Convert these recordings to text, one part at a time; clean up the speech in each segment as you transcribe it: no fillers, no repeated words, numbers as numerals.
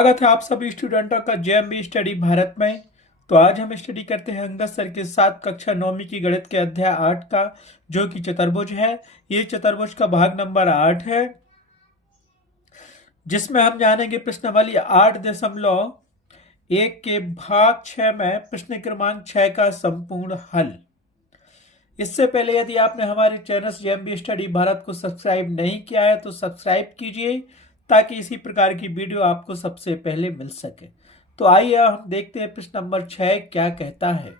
स्वागत है आप सभी स्टूडेंटों का जेएमबी स्टडी भारत में। तो आज हम स्टडी करते हैं अंगद सर के साथ कक्षा 9वीं की गणित के अध्याय 8 का, जो कि चतुर्भुज है। ये चतुर्भुज का भाग नंबर 8 है, जिसमें हम जानेंगे प्रश्नावली 8.1 के भाग 6 में प्रश्न क्रमांक 6 का संपूर्ण हल। इससे पहले यदि आपने हमारे चैनल जेएमबी स्टडी भारत को सब्सक्राइब नहीं किया है तो सब्सक्राइब कीजिए, ताकि इसी प्रकार की वीडियो आपको सबसे पहले मिल सके। तो आइए हम देखते हैं प्रश्न नंबर 6 क्या कहता है।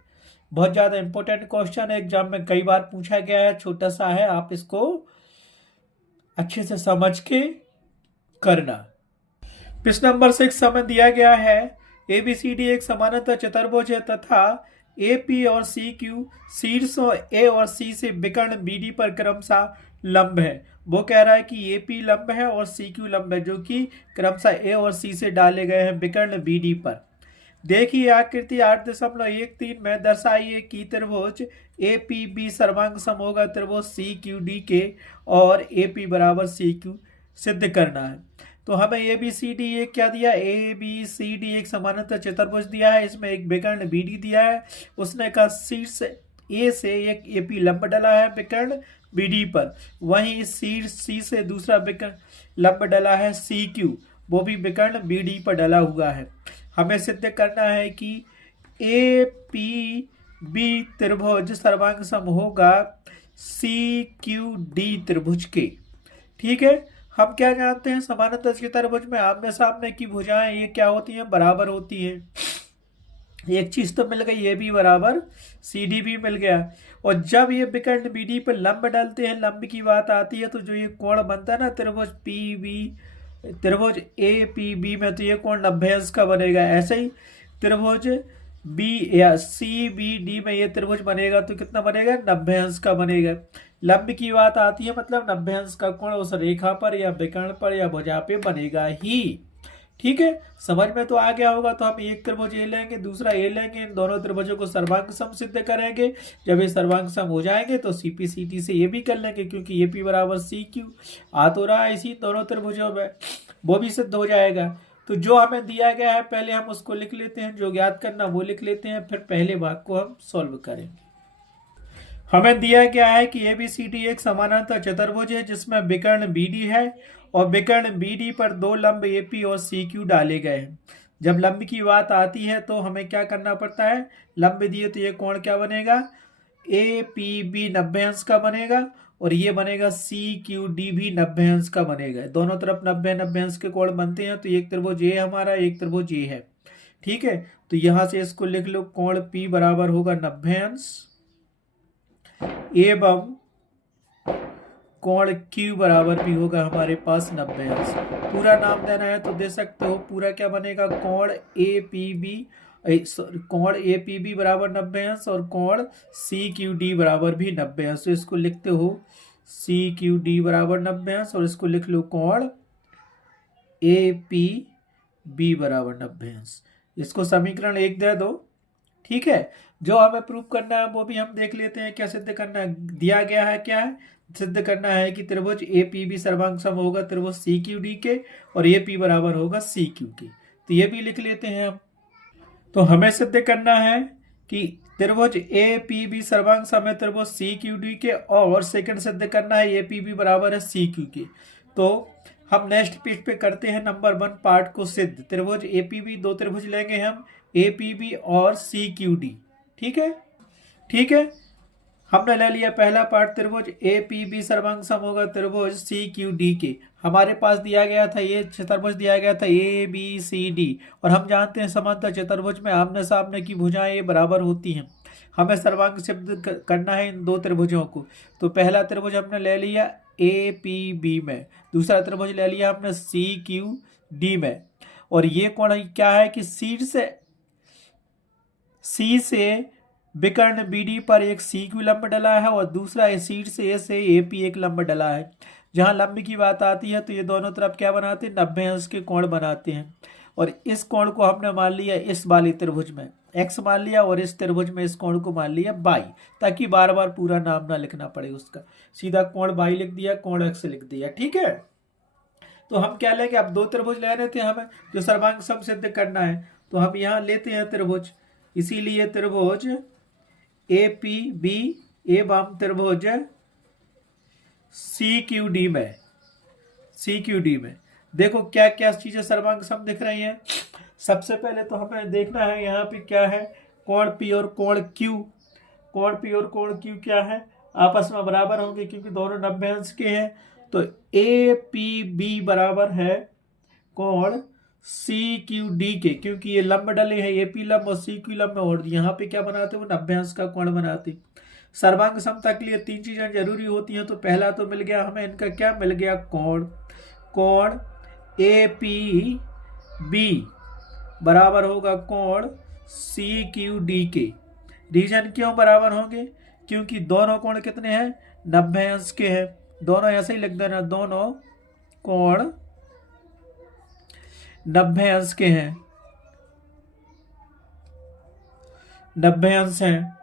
बहुत ज़्यादा इंपॉर्टेंट क्वेश्चन है, एग्जाम में कई बार पूछा गया है, छोटा सा है, आप इसको अच्छे से समझ के करना। प्रश्न नंबर 6 हमें दिया गया है ABCD एक समानांतर चतुर्भुज है तथा AP और CQ शीर्षों A और C से विकर्ण BD पर क्रमशः लंब है। वो कह रहा है कि AP लंब है और CQ लंब है, जो कि क्रमशः A और C से डाले गए हैं विकर्ण BD पर। देखिए आकृति 8.13 में दर्शाइए कि त्रिभुज APB सर्वांग सम होगा त्रिभुज CQD के और AP बराबर CQ सिद्ध करना है। तो हमें ABCD एक क्या दिया, ABCD एक समानांतर चतुर्भुज दिया है, इसमें एक विकर्ण BD दिया है। उसने कहा शीर्ष A से एक AP लंब डला है विकर्ण BD पर, वहीं शीर्ष C से दूसरा विकर्ण लंब डला है CQ, वो भी विकर्ण BD पर डला हुआ है। हमें सिद्ध करना है कि APB त्रिभुज सर्वांग सम होगा CQD त्रिभुज के। ठीक है, हम क्या जानते हैं, समानांतर चतुर्भुज में आमने सामने की भुजाएं ये क्या होती हैं, बराबर होती हैं। एक चीज तो मिल गई, ए बी बराबर CD भी मिल गया। और जब ये विकर्ण BD पर लंब डालते हैं, लंब की बात आती है, तो जो ये कोण बनता है ना त्रिभुज APB में, तो ये कोण 90 अंश का बनेगा। ऐसे ही त्रिभुज B या CBD में ये त्रिभुज बनेगा तो कितना बनेगा, 90 अंश का बनेगा। लंब की बात आती है, मतलब 90 अंश का कोण उस रेखा पर या विकर्ण पर या भुजा पे बनेगा ही। ठीक है, समझ में तो आ गया होगा। तो हम एक त्रिभुज ए लेंगे, दूसरा ए लेंगे, इन दोनों त्रिभुजों को सर्वांग सम सिद्ध करेंगे। जब ये सर्वांग सम हो जाएंगे तो CPCT से ये भी कर लेंगे, क्योंकि AP बराबर CQ आ तो रहा है इसी दोनों त्रिभुजों में, वो भी सिद्ध हो जाएगा। तो जो हमें दिया गया है पहले हम उसको लिख लेते हैं, जो ज्ञात करना वो लिख लेते हैं, फिर पहले भाग को हम सॉल्व करेंगे। हमें दिया गया है कि ABCD एक समानांतर चतुर्भुज है जिसमें विकर्ण BD है और विकर्ण BD पर दो लंब AP और CQ डाले गए हैं। जब लंब की बात आती है तो हमें क्या करना पड़ता है, लंब दिए तो ये कोण क्या बनेगा, APB 90 अंश का बनेगा और ये बनेगा CQD भी 90 अंश का बनेगा। दोनों तरफ 90 अंश के कोण बनते हैं, तो एक त्रिभुज A हमारा, एक त्रिभुज A है। ठीक है, तो यहां से इसको लिख लो, कोण P बराबर होगा 90 अंश एवं कोण Q बराबर भी होगा हमारे पास 90 अंश। पूरा नाम देना है तो दे सकते हो, पूरा क्या बनेगा, कोण APB बराबर 90 अंश और कोण CQD बराबर भी 90 अंश। तो इसको लिखते हो CQD बराबर 90 अंश और इसको लिख लो कोण APB बराबर 90 अंश। इसको समीकरण 1 दे दो। ठीक है, जो हमें प्रूव करना है वो भी हम देख लेते हैं। क्या सिद्ध करना है, दिया गया है, क्या है सिद्ध करना है कि त्रिभुज APB सर्वांग सम होगा त्रिभुज CQD के और AP बराबर होगा CQ के। तो ये भी लिख लेते हैं हम। तो हमें सिद्ध करना है कि त्रिभुज APB सर्वांग सम है त्रिभुज CQD के, और सेकंड सिद्ध करना है APB बराबर है CQ के। तो हम नेक्स्ट पेज पे करते हैं नंबर 1 पार्ट को सिद्ध। त्रिभुज APB, दो त्रिभुज लेंगे हम, APB और CQD। ठीक है, ठीक है, हमने ले लिया पहला पार्ट, त्रिभुज APB सर्वांग सम होगा त्रिभुज CQD के। हमारे पास दिया गया था, ये चतुर्भुज दिया गया था ABCD, और हम जानते हैं समांतर चतुर्भुज में आमने सामने की भुजाएं ये बराबर होती हैं। हमें सर्वांग सिद्ध करना है इन दो त्रिभुजों को। तो पहला त्रिभुज हमने ले लिया APB में, दूसरा त्रिभुज ले लिया हमने CQD में। और ये कोण क्या है कि शीर्ष C से विकर्ण BD पर एक CQ लंब डला है और दूसरा शीर्ष A से AP एक लंब डला है। जहां लंब की बात आती है तो ये दोनों तरफ क्या बनाते हैं, 90 अंश के कोण बनाते हैं। और इस कोण को हमने मान लिया इस वाली त्रिभुज में X मान लिया, और इस त्रिभुज में इस कोण को मान लिया Y, ताकि बार बार पूरा नाम ना लिखना पड़े उसका। सीधा कोण Y लिख दिया, कोण X लिख दिया। ठीक है, तो हम क्या लेंगे, अब दो त्रिभुज ले रहे थे हमें जो सर्वांग सम सिद्ध करना है, तो हम यहाँ लेते हैं त्रिभुज, इसीलिए त्रिभुज APB एवं त्रिभुज CQD में देखो क्या क्या चीजें सर्वांग सम दिख रही हैं। सबसे पहले तो हमें देखना है यहाँ पे क्या है, कोण P और कोण Q। कोण P और कोण Q क्या है, आपस में बराबर होंगे क्योंकि दोनों 90 अंश के हैं। तो APB बराबर है कोण CQD के, क्योंकि ये लंब डले हैं, AP लंब और CQ लंब में, और यहाँ पे क्या बनाते हैं, वो 90 अंश का कोण बनाते। सर्वांग समता के लिए तीन चीजें जरूरी होती हैं। तो पहला तो मिल गया हमें इनका, क्या मिल गया, कोण। कोण APB बराबर होगा कोण CQD के। रीजन क्यों बराबर होंगे, क्योंकि दोनों कोण कितने हैं, 90 अंश के हैं। दोनों ऐसे ही लिख देना, दोनों कोण 90 अंश के हैं, 90 अंश हैं।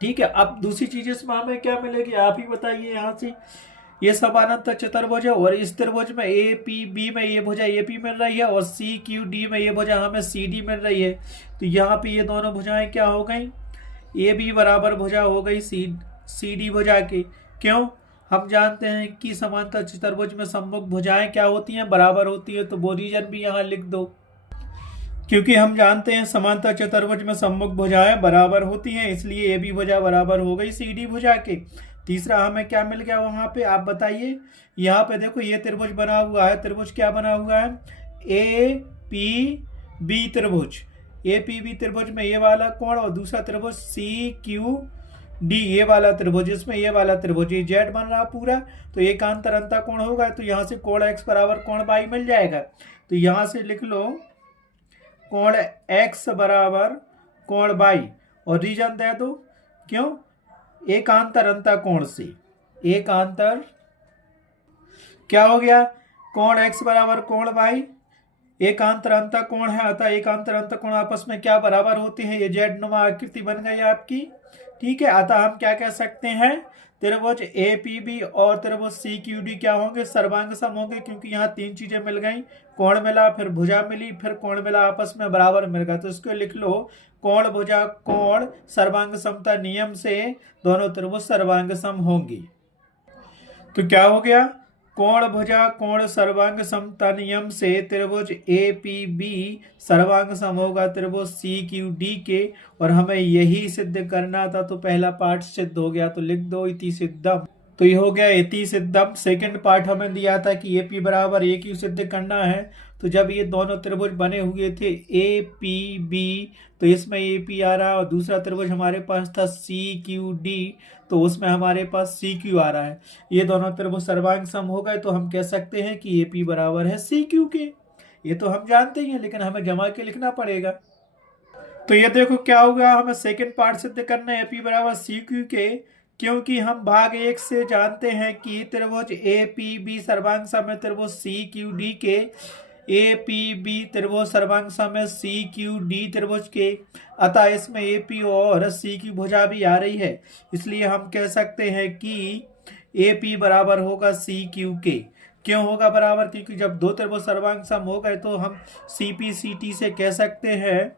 ठीक है, अब दूसरी चीज इसमें हमें क्या मिलेगी, आप ही बताइए। यहाँ से ये समानांतर चतुर्भुज है, और इस त्रिभुज में APB में ये भुजा AP मिल रही है, और CQD में ये भुजा हमें CD मिल रही है। तो यहाँ पे ये दोनों भुजाएं क्या हो गई, AB बराबर भुजा हो गई CD भुजा के। क्यों, हम जानते हैं कि समांतर चतुर्भुज में सम्मुख भुजाएं क्या होती हैं, बराबर होती है। तो वो रीजन भी यहाँ लिख दो, क्योंकि हम जानते हैं समांतर चतुर्भुज में सम्मुख भुजाएं बराबर होती हैं, इसलिए AB भुजा बराबर हो गई CD भुजा के। तीसरा हमें क्या मिल गया वहां पे, आप बताइए। यहाँ पे देखो ये त्रिभुज बना हुआ है, त्रिभुज क्या बना हुआ है, APB त्रिभुज। APB त्रिभुज में ये वाला कोण, और दूसरा त्रिभुज CQD ये वाला त्रिभुज, इसमें ये वाला त्रिभुज, ये Z बन रहा पूरा। तो एकांतर अंतः कोण होगा, तो यहाँ से कोण X बराबर कोण Y मिल जाएगा। तो यहाँ से लिख लो कोण X बराबर कोण Y, और रीजन दे दो, क्यों, एकांतर अंतः कोण से। एकांतर क्या हो गया, कोण X बराबर कोण Y, एकांतर अंतः कोण है, अतः एकांतर अंतः कोण आपस में क्या बराबर होते हैं, ये जेड नुमा आकृति बन गई आपकी। ठीक है, अतः हम क्या कह सकते हैं, त्रिभुज APB और त्रिभुज CQD क्या होंगे, सर्वांग सम होंगे, क्योंकि यहाँ तीन चीजें मिल गई, कोण मिला, फिर भुजा मिली, फिर कोण मिला, आपस में बराबर मिल गया। तो इसको लिख लो, कोण भुजा कोण सर्वांग समता नियम से दोनों त्रिभुज सर्वांग सम होंगी। तो क्या हो गया, कोण भुजा कोण सर्वांग समता नियम से त्रिभुज APB सर्वांग सम होगा त्रिभुज CQD के, और हमें यही सिद्ध करना था। तो पहला पार्ट सिद्ध हो गया, तो लिख दो इति सिद्धम। तो ये हो गया इति सिद्धम। सेकंड पार्ट हमें दिया था कि AP बराबर AQ सिद्ध करना है। तो जब ये दोनों त्रिभुज बने हुए थे APB, तो इसमें AP आ रहा है, और दूसरा त्रिभुज हमारे पास था CQD, तो उसमें हमारे पास CQ आ रहा है। ये दोनों त्रिभुज सर्वांग सम हो गए, तो हम कह सकते हैं कि AP बराबर है CQ के। ये तो हम जानते ही हैं, लेकिन हमें जमा के लिखना पड़ेगा। तो ये देखो क्या होगा, हमें सेकंड पार्ट सिद्ध करना है AP बराबर CQ के, क्योंकि हम भाग 1 से जानते हैं कि त्रिभुज APB सर्वांग सम है त्रिभुज CQD के, APB त्रिभुज सर्वांग सम है CQD त्रिभुज के, अतः इसमें AP और CQ भुजा भी आ रही है, इसलिए हम कह सकते हैं कि AP बराबर होगा CQ के। क्यों होगा बराबर, क्योंकि जब दो त्रिभुज सर्वांग सम हो गए तो हम CPCT से कह सकते हैं,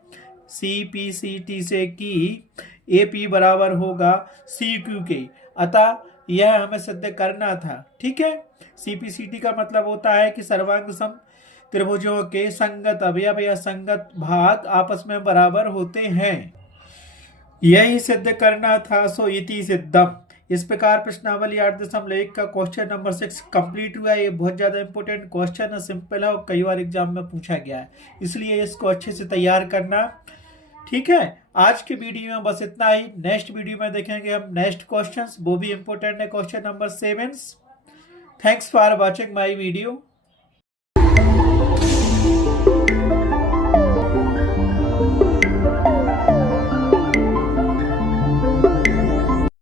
CPCT से कि AP बराबर होगा CQ के, अतः यह हमें सिद्ध करना था। ठीक है, CPCT का मतलब होता है कि सर्वांग सम त्रिभुजों के संगत अवयव या संगत भाग आपस में बराबर होते हैं, यही सिद्ध करना था। सो इति सिद्धम। इस प्रकार प्रश्नावली 8.1 का क्वेश्चन नंबर 6 कंप्लीट हुआ। ये बहुत ज्यादा इंपॉर्टेंट क्वेश्चन है, सिंपल है और कई बार एग्जाम में पूछा गया है, इसलिए इसको अच्छे से तैयार करना। ठीक है, आज के वीडियो में बस इतना ही। नेक्स्ट वीडियो में देखेंगे हम नेक्स्ट क्वेश्चंस, वो भी इंपॉर्टेंट है, question number 7। Thanks for watching my video.